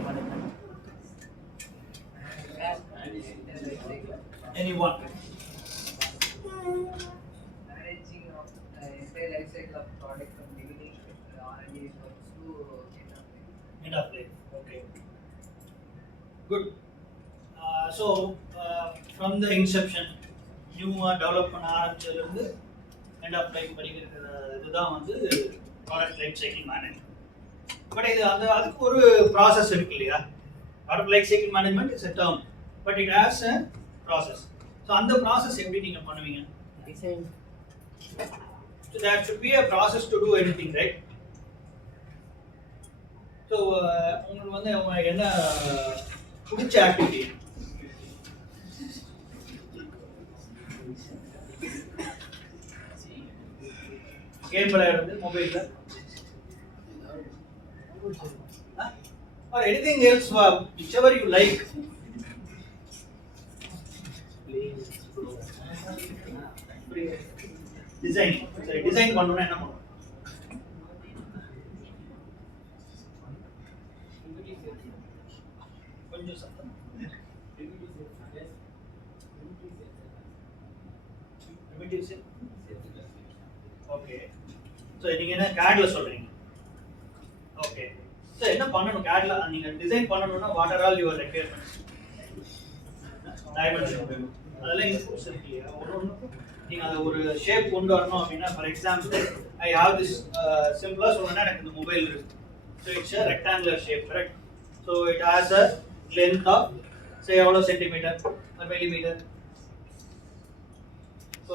cycle management? Anyone? Managing of entire life cycle of product from beginning R&D works to End of life. Okay. Good. So from the inception, new develop பண்ண ஆரம்பிச்சதுல இருந்து end of life படிக்கிற இதுதான் வந்து product life cycle management. But இது அதுக்கு ஒரு ப்ராசஸ் இருக்கு இல்லையா? product life cycle management is a term, but it has a process. So அந்த ப்ராசஸ் எப்படி நீங்க பண்ணுவீங்க? design. So there should be a process to do anything, right? So உங்களுக்கு வந்து என்ன பிடிச்ச ஆக்டிவிட்டி? கேம் விளையாடுறது மொபைல்ல or anything else, whichever you like. Design. சரி டிசைன் பண்ணனும்னா என்ன பண்ணணும்? கொஞ்சம் சத்தம். Primitive set. Okay. So நீங்க என்ன CAD ல சொல்றீங்க? Okay. So என்ன பண்ணனும் CAD ல நீங்க டிசைன் பண்ணனும்னா what are all your requirements? Dimension. அதெல்லாம் இன்புட்ஸ் இருக்கு இல்லையா? நீங்க அத ஒரு ஷேப் கொண்டு வரணும் அப்படினா for example I have this சிம்பிளா சொல்லணும்னா எனக்கு இந்த மொபைல் இருக்கு. So it's a rectangular shape, correct? So it has a length of say எவ்வளவு centimetre or millimeter. So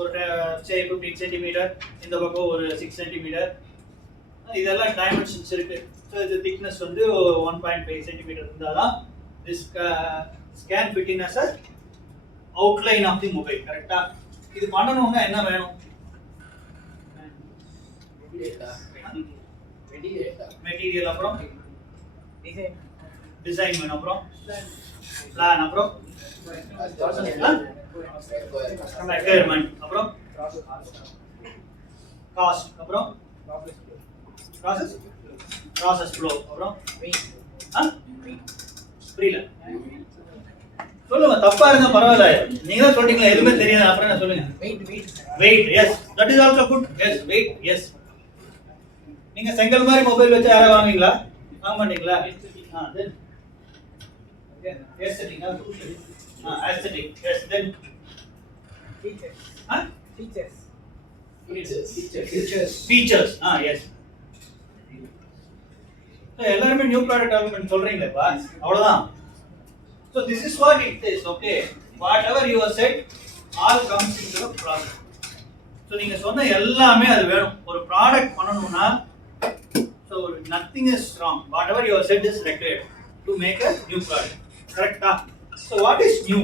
say 15 சென்டிமீட்டர், இந்த பக்கம் ஒரு 6 சென்டிமீட்டர். இதெல்லாம் டைமென்ஷன்ஸ் இருக்கு. So the thickness வந்து 1.5 சென்டிமீட்டர் இருந்தாதான் this can fit in as a outline of the mobile, கரெக்ட்டா? இது பண்ணனும்னா என்ன வேணும்? மெட்டீரியல் அப்புறம் டிசைன் வேணும் அப்புறம் பிளான் அப்புறம் ரெக்யர்மென்ட் அப்புறம் காஸ்ட் அப்புறம் ப்ராசஸ் ஃப்ளோ அப்புறம் புரியல சொல்லுங்க தப்பா இருந்தா பரவாயில்ல நீங்க தான் சொல்றீங்களா எதுவுமே தெரியாது அப்புறம் என்ன சொல்லுங்க wait yes that is also good yes wait yes நீங்க செங்கல் மாதிரி மொபைல் வச்சு யாரா வாங்குவீங்களா வாங்க மாட்டீங்களா then aesthetic aesthetic yes then features yes so எல்லாரும் நியூ ப்ராடக்ட் டெவலப்மென்ட் சொல்றீங்களா அவ்வளவுதான் so this is what it is okay whatever you have said all comes into the process so நீங்க சொன்ன எல்லாமே அது வேணும் ஒரு ப்ராடக்ட் பண்ணனும்னா so nothing is wrong whatever you have said is required to make a new product correct so what is new